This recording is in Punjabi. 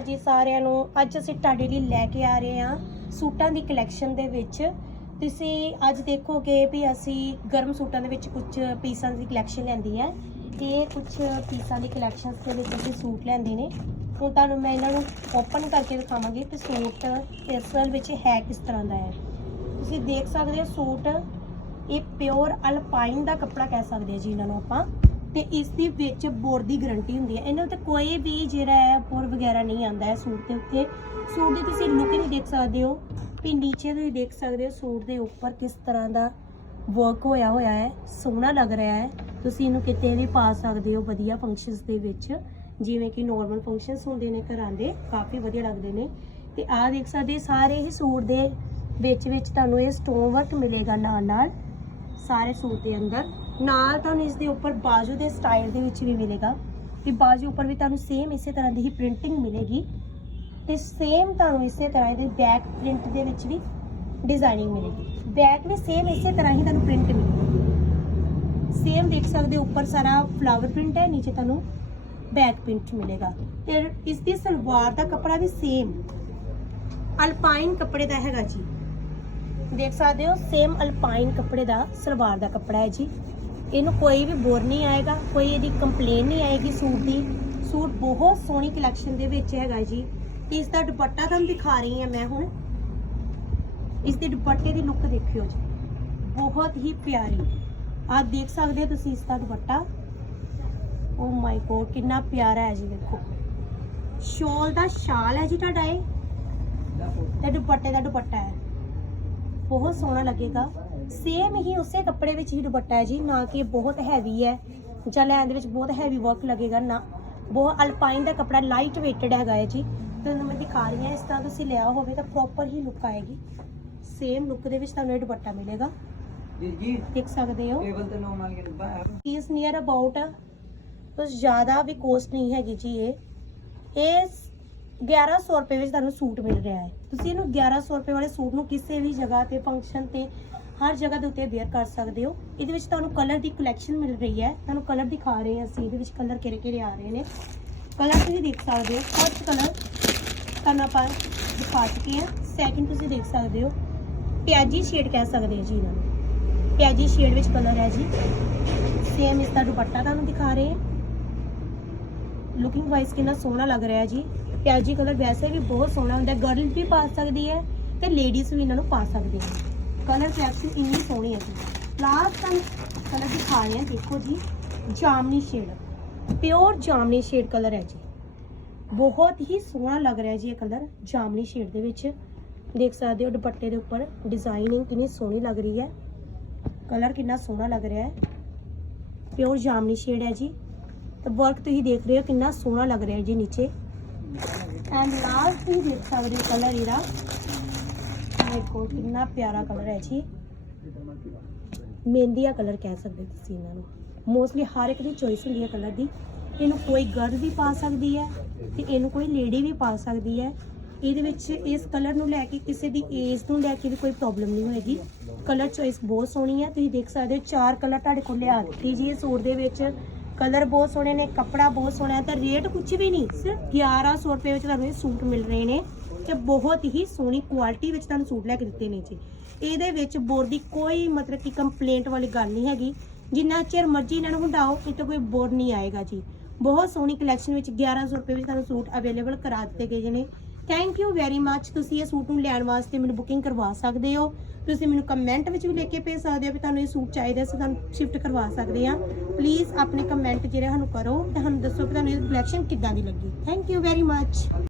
ਜੀ ਸਾਰਿਆਂ ਨੂੰ, ਅੱਜ ਅਸੀਂ ਤੁਹਾਡੇ ਲਈ ਲੈ ਕੇ ਆ ਰਹੇ ਹਾਂ ਸੂਟਾਂ ਦੀ ਕਲੈਕਸ਼ਨ ਦੇ ਵਿੱਚ। ਤੁਸੀਂ ਅੱਜ ਦੇਖੋਗੇ ਵੀ ਅਸੀਂ ਗਰਮ ਸੂਟਾਂ ਦੇ ਵਿੱਚ ਕੁਝ ਪੀਸਾਂ ਦੀ ਕਲੈਕਸ਼ਨ ਲੈਂਦੀ ਹੈ। ਇਹ ਕੁਝ ਪੀਸਾਂ ਦੀ ਕਲੈਕਸ਼ਨ ਦੇ ਵਿੱਚ ਅਸੀਂ ਸੂਟ ਲੈਂਦੇ ਨੇ। ਹੁਣ ਤੁਹਾਨੂੰ ਮੈਂ ਇਹਨਾਂ ਨੂੰ ਓਪਨ ਕਰਕੇ ਦਿਖਾਵਾਂਗੀ ਕਿ ਸੂਟ ਅਸਲ ਵਿੱਚ ਹੈ ਕਿਸ ਤਰ੍ਹਾਂ ਦਾ ਹੈ। ਤੁਸੀਂ ਦੇਖ ਸਕਦੇ ਹੋ ਸੂਟ, ਇਹ ਪਿਓਰ ਅਲਪਾਈਨ ਦਾ ਕੱਪੜਾ ਕਹਿ ਸਕਦੇ ਹਾਂ ਜੀ ਇਹਨਾਂ ਨੂੰ ਆਪਾਂ। ਤੇ ਇਸ ਦੇ ਵਿੱਚ ਬੋਰ ਦੀ ਗਾਰੰਟੀ ਹੁੰਦੀ ਹੈ। ਇਹਨਾਂ ਉੱਤੇ ਕੋਈ ਵੀ ਜਿਹੜਾ ਹੈ, ਬੋਰ ਵਗੈਰਾ ਨਹੀਂ ਆਂਦਾ ਹੈ ਸੂਟ ਦੇ ਉੱਤੇ। ਸੂਟ ਦੀ ਤੁਸੀਂ ਲੁਕਿੰਗ ਦੇਖ ਸਕਦੇ ਹੋ। ਵੀ ਨੀਚੇ ਤੁਸੀਂ ਦੇਖ ਸਕਦੇ ਹੋ ਸੂਟ ਦੇ ਉੱਪਰ ਕਿਸ ਤਰ੍ਹਾਂ ਦਾ ਵਰਕ ਹੋਇਆ ਹੋਇਆ ਹੈ। ਸੋਹਣਾ ਲੱਗ ਰਿਹਾ ਹੈ। ਤੁਸੀਂ ਇਹਨੂੰ ਕਿਤੇ ਵੀ ਪਾ ਸਕਦੇ ਹੋ ਵਧੀਆ ਫੰਕਸ਼ਨਸ ਦੇ ਵਿੱਚ। ਜਿਵੇਂ ਕਿ ਨਾਰਮਲ ਫੰਕਸ਼ਨਸ ਹੁੰਦੇ ਨੇ ਘਰਾਂ ਦੇ, ਕਾਫੀ ਵਧੀਆ ਲੱਗਦੇ ਨੇ। ਤੇ ਆਹ ਦੇਖ ਸਕਦੇ ਹੋ, ਸਾਰੇ ਹੀ ਸੂਟ ਦੇ ਵਿੱਚ ਵਿੱਚ ਤੁਹਾਨੂੰ ਇਹ ਸਟੋਨ ਵਰਕ ਮਿਲੇਗਾ ਨਾਲ ਨਾਲ ਸਾਰੇ ਸੂਟ ਦੇ ਅੰਦਰ। ਨਾਲ ਤੁਹਾਨੂੰ ਇਸ ਦੇ ਉੱਪਰ ਬਾਜੂ ਦੇ ਸਟਾਈਲ ਦੇ ਵਿੱਚ ਵੀ ਮਿਲੇਗਾ। ਕਿ ਬਾਜੂ ਉੱਪਰ ਵੀ ਤੁਹਾਨੂੰ ਸੇਮ ਇਸੇ ਤਰ੍ਹਾਂ ਦੀ ਹੀ ਪ੍ਰਿੰਟਿੰਗ ਮਿਲੇਗੀ ਤੇ ਸੇਮ ਤੁਹਾਨੂੰ ਇਸੇ ਤਰ੍ਹਾਂ ਇਹਦੇ ਬੈਕ ਪ੍ਰਿੰਟ ਦੇ ਵਿੱਚ ਵੀ ਡਿਜ਼ਾਈਨਿੰਗ ਮਿਲੇਗੀ। ਬੈਕ ਵੀ ਸੇਮ ਇਸੇ ਤਰ੍ਹਾਂ ਹੀ ਤੁਹਾਨੂੰ ਪ੍ਰਿੰਟ ਮਿਲੇਗੀ। ਸੇਮ ਦੇਖ ਸਕਦੇ ਹੋ, ਉੱਪਰ ਸਾਰਾ ਫਲਾਵਰ ਪ੍ਰਿੰਟ ਹੈ, ਨੀਚੇ ਤੁਹਾਨੂੰ ਬੈਕ ਪ੍ਰਿੰਟ ਮਿਲੇਗਾ। ਤੇ ਇਸ ਦੀ ਸਲਵਾਰ ਦਾ ਕੱਪੜਾ ਵੀ ਸੇਮ ਅਲਪਾਈਨ ਕੱਪੜੇ ਦਾ ਹੈਗਾ ਜੀ। ਦੇਖ ਸਕਦੇ ਹੋ ਸੇਮ ਅਲਪਾਈਨ ਕੱਪੜੇ ਦਾ ਸਲਵਾਰ ਦਾ ਕੱਪੜਾ ਹੈ ਜੀ। ਇਹਨੂੰ ਕੋਈ ਵੀ ਬੋਰ ਨਹੀਂ ਆਏਗਾ, ਕੋਈ ਇਹਦੀ ਕੰਪਲੇਨ ਨਹੀਂ ਆਏਗੀ ਸੂਟ ਦੀ। ਸੂਟ ਬਹੁਤ ਸੋਹਣੀ ਕਲੈਕਸ਼ਨ ਦੇ ਵਿੱਚ ਹੈਗਾ ਜੀ। ਤੇ ਇਸ ਦਾ ਦੁਪੱਟਾ ਤੁਹਾਨੂੰ ਦਿਖਾ ਰਹੀ ਹਾਂ ਮੈਂ ਹੁਣ। ਇਸ ਦੇ ਦੁਪੱਟੇ ਦੀ ਲੁੱਕ ਦੇਖਿਓ ਜੀ। ਬਹੁਤ ਹੀ ਪਿਆਰੀ। ਆਹ ਦੇਖ ਸਕਦੇ ਹੋ ਤੁਸੀਂ ਇਸ ਦਾ ਦੁਪੱਟਾ? ਓ ਮਾਈ ਗੋਡ ਕਿੰਨਾ ਪਿਆਰਾ ਹੈ ਜੀ, ਦੇਖੋ। ਸ਼ੋਲ ਦਾ ਸ਼ਾਲ ਹੈ ਜੀ ਤੁਹਾਡਾ ਇਹ। ਤੇ ਦੁਪੱਟੇ ਦਾ ਦੁਪੱਟਾ ਹੈ। ਬਹੁਤ ਸੋਹਣਾ ਲੱਗੇਗਾ। ਸੇਮ ਹੀ ਉਸੇ ਕੱਪੜੇ ਵਿੱਚ ਹੀ ਦੁਪੱਟਾ ਹੈ ਜੀ ਨਾ ਕਿ ਬਹੁਤ ਹੈਵੀ ਹੈ। ਜਾਂ ਲੈਣ ਦੇ ਵਿੱਚ ਬਹੁਤ ਹੈਵੀ ਵਰਕ ਲੱਗੇਗਾ ਨਾ। ਬਹੁਤ ਅਲਪਾਈਨ ਦਾ ਕੱਪੜਾ ਲਾਈਟ weighted ਹੈਗਾ ਹੈ ਜੀ। ਤੁਹਾਨੂੰ ਮੈਂ ਦਿਖਾ ਰਹੀ ਹਾਂ ਇਸ ਤਰ੍ਹਾਂ ਤੁਸੀਂ ਲਿਆ ਹੋਵੇ ਤਾਂ ਪ੍ਰੋਪਰ ਹੀ ਲੁੱਕ ਆਏਗੀ। ਸੇਮ ਲੁੱਕ ਦੇ ਵਿੱਚ ਤੁਹਾਨੂੰ ਇਹ ਦੁਪੱਟਾ ਮਿਲੇਗਾ। ਜੀ ਦੇਖ ਸਕਦੇ ਹੋ। ਟੇਬਲ ਤੇ ਨੌ ਮਾਲ ਕੇ ਡੱਬਾ ਹੈ ਇਸ ਨੀਅਰ ਅਬਾਊਟ ਕੁਝ ਜ਼ਿਆਦਾ ਵੀ ਕੋਸਟ ਨਹੀਂ ਹੈਗੀ ਜੀ ਇਹ। ਇਹ 1100 ਰੁਪਏ ਵਿੱਚ ਤੁਹਾਨੂੰ ਸੂਟ ਮਿਲ ਰਿਹਾ ਹੈ। ਤੁਸੀਂ ਇਹਨੂੰ 1100 ਰੁਪਏ ਵਾਲੇ ਸੂਟ ਨੂੰ ਕਿਸੇ ਵੀ ਜਗ੍ਹਾ ਤੇ ਫੰਕਸ਼ਨ ਤੇ ਹਰ ਜਗ੍ਹਾ ਦੇ ਉੱਤੇ ਵੇਅਰ ਕਰ ਸਕਦੇ ਹੋ। ਇਹਦੇ ਵਿੱਚ ਤੁਹਾਨੂੰ ਕਲਰ ਦੀ ਕਲੈਕਸ਼ਨ ਮਿਲ ਰਹੀ ਹੈ। ਤੁਹਾਨੂੰ ਕਲਰ ਦਿਖਾ ਰਹੇ ਹਾਂ ਅਸੀਂ। ਇਹਦੇ ਵਿੱਚ ਕਲਰ ਕਿਹੜੇ ਕਿਹੜੇ ਆ ਰਹੇ ਨੇ। ਕਲਰ ਤੁਸੀਂ ਦੇਖ ਸਕਦੇ ਹੋ। ਫਸਟ ਕਲਰ ਤੁਹਾਨੂੰ ਆਪਾਂ ਦਿਖਾ ਚੁੱਕੇ ਹਾਂ। ਸੈਕਿੰਡ ਤੁਸੀਂ ਦੇਖ ਸਕਦੇ ਹੋ। ਪਿਆਜੀ ਸ਼ੇਡ ਕਹਿ ਸਕਦੇ ਹਾਂ ਜੀ ਇਹਨਾਂ ਨੂੰ। ਪਿਆਜੀ ਸ਼ੇਡ ਵਿੱਚ ਕਲਰ ਹੈ ਜੀ। ਸੇਮ ਇਸ ਦਾ ਦੁਪੱਟਾ ਤੁਹਾਨੂੰ ਦਿਖਾ ਰਹੇ ਹਾਂ। ਲੁਕਿੰਗ ਵਾਈਜ਼ ਕਿੰਨਾ ਸੋਹਣਾ ਲੱਗ ਰਿਹਾ ਜੀ। ਪਿਆਜੀ ਕਲਰ ਵੈਸੇ ਵੀ ਬਹੁਤ ਸੋਹਣਾ ਹੁੰਦਾ ਗਰਲ ਵੀ ਪਾ ਸਕਦੀ ਹੈ ਤੇ ਲੇਡੀਜ਼ ਵੀ ਇਹਨਾਂ ਨੂੰ ਪਾ ਸਕਦੇ ਹੈ ਕਲਰ ਕਲੈਕਸ਼ਨ ਇੰਨੀ ਸੋਹਣੀ ਹੈ ਜੀ। ਲਾਸਟ ਟਾਈਮ ਕਲਰ ਦਿਖਾ ਰਹੇ ਹਾਂ, ਦੇਖੋ ਜੀ, ਜਾਮਨੀ ਸ਼ੇਡ ਪਿਓਰ ਜਾਮਨੀ ਸ਼ੇਡ ਕਲਰ ਹੈ ਜੀ। ਬਹੁਤ ਹੀ ਸੋਹਣਾ ਲੱਗ ਰਿਹਾ ਜੀ ਇਹ ਕਲਰ ਜਾਮਨੀ ਸ਼ੇਡ ਦੇ ਵਿੱਚ। ਦੇਖ ਸਕਦੇ ਹੋ ਦੁਪੱਟੇ ਦੇ ਉੱਪਰ ਡਿਜ਼ਾਈਨਿੰਗ ਕਿੰਨੀ ਸੋਹਣੀ ਲੱਗ ਰਹੀ ਹੈ। ਕਲਰ ਕਿੰਨਾ ਸੋਹਣਾ ਲੱਗ ਰਿਹਾ ਹੈ। ਪਿਓਰ ਜਾਮਨੀ ਸ਼ੇਡ ਹੈ ਜੀ। ਤੇ ਵਰਕ ਤੁਸੀਂ ਦੇਖ ਰਹੇ ਹੋ ਕਿੰਨਾ ਸੋਹਣਾ ਲੱਗ ਰਿਹਾ ਜੀ ਨੀਚੇ। ਐਂਡ ਲਾਸਟ ਤੁਸੀਂ ਦੇਖ ਸਕਦੇ ਹੋ ਕਲਰ ਇਹਦਾ। ਦੇਖੋ ਕਿੰਨਾ ਪਿਆਰਾ ਕਲਰ ਹੈ ਜੀ। ਮਹਿੰਦੀਆ ਕਲਰ ਕਹਿ ਸਕਦੇ ਹੋ ਤੁਸੀਂ ਇਹਨਾਂ ਨੂੰ। ਮੋਸਟਲੀ ਹਰ ਇੱਕ ਦੀ ਚੋਇਸ ਹੁੰਦੀ ਹੈ ਕਲਰ ਦੀ। ਇਹਨੂੰ ਕੋਈ ਗਰਲ ਵੀ ਪਾ ਸਕਦੀ ਹੈ ਤੇ ਇਹਨੂੰ ਕੋਈ ਲੇਡੀ ਵੀ ਪਾ ਸਕਦੀ ਹੈ। ਇਹਦੇ ਵਿੱਚ ਇਸ ਕਲਰ ਨੂੰ ਲੈ ਕੇ ਕਿਸੇ ਦੀ ਏਜ ਨੂੰ ਲੈ ਕੇ ਵੀ ਕੋਈ ਪ੍ਰੋਬਲਮ ਨਹੀਂ ਹੋਏਗੀ। ਕਲਰ ਚੋਇਸ ਬਹੁਤ ਸੋਹਣੀ ਹੈ। ਤੁਸੀਂ ਦੇਖ ਸਕਦੇ ਹੋ ਚਾਰ ਕਲਰ ਤੁਹਾਡੇ ਕੋਲ ਲਿਆ ਦਿੱਤੀ ਜੀ ਇਹ ਸੂਟ ਦੇ ਵਿੱਚ। ਕਲਰ ਬਹੁਤ ਸੋਹਣੇ ਨੇ, ਕੱਪੜਾ ਬਹੁਤ ਸੋਹਣਾ ਹੈ ਤਾਂ ਰੇਟ ਕੁਝ ਵੀ ਨਹੀਂ, ਸਿਰਫ 1100 ਰੁਪਏ ਵਿੱਚ ਤੁਹਾਨੂੰ ਇਹ ਸੂਟ ਮਿਲ ਰਹੇ ਨੇ ਤੇ ਬਹੁਤ ਹੀ ਸੋਹਣੀ ਕੁਆਲਿਟੀ ਵਿੱਚ ਤੁਹਾਨੂੰ ਸੂਟ ਲੈ ਕੇ ਦਿੱਤੇ ਨੇ ਜੀ। ਇਹਦੇ ਵਿੱਚ ਬੋਰ ਦੀ ਕੋਈ ਮਤਲਬ ਕਿ ਕੰਪਲੇਂਟ ਵਾਲੀ ਗੱਲ ਨਹੀਂ ਹੈਗੀ, ਜਿੰਨਾ ਚਿਰ ਮਰਜ਼ੀ ਇਹਨਾਂ ਨੂੰ ਹਟਾਓ ਇਹ ਤੇ ਕੋਈ ਬੋਰ ਨਹੀਂ ਆਏਗਾ ਜੀ। ਬਹੁਤ ਸੋਹਣੀ ਕਲੈਕਸ਼ਨ ਵਿੱਚ 1100 ਰੁਪਏ ਵਿੱਚ ਤੁਹਾਨੂੰ ਸੂਟ ਅਵੇਲੇਬਲ ਕਰਾ ਦਿੱਤੇ ਗਏ ਨੇ। ਥੈਂਕ ਯੂ ਵੈਰੀ ਮੱਚ ਤੁਸੀਂ ਇਹ ਸੂਟ ਨੂੰ ਲੈਣ ਵਾਸਤੇ ਮੈਨੂੰ ਬੁਕਿੰਗ ਕਰਵਾ ਸਕਦੇ ਹੋ। ਤੁਸੀਂ ਮੈਨੂੰ ਕਮੈਂਟ ਵਿੱਚ ਵੀ ਲੈ ਕੇ ਭੇਜ ਸਕਦੇ ਹੋ ਵੀ ਤੁਹਾਨੂੰ ਇਹ ਸੂਟ ਚਾਹੀਦਾ ਸੀ ਤੁਹਾਨੂੰ ਸ਼ਿਫਟ ਕਰਵਾ ਸਕਦੇ ਆ ਪਲੀਜ਼ ਆਪਣੇ ਕਮੈਂਟ ਜਿਹੜੇ ਸਾਨੂੰ ਕਰੋ ਤੇ ਸਾਨੂੰ ਦੱਸੋ ਕਿ ਤੁਹਾਨੂੰ ਇਹ ਕਲੈਕਸ਼ਨ ਕਿੱਦਾਂ ਦੀ ਲੱਗੀ। Thank you very much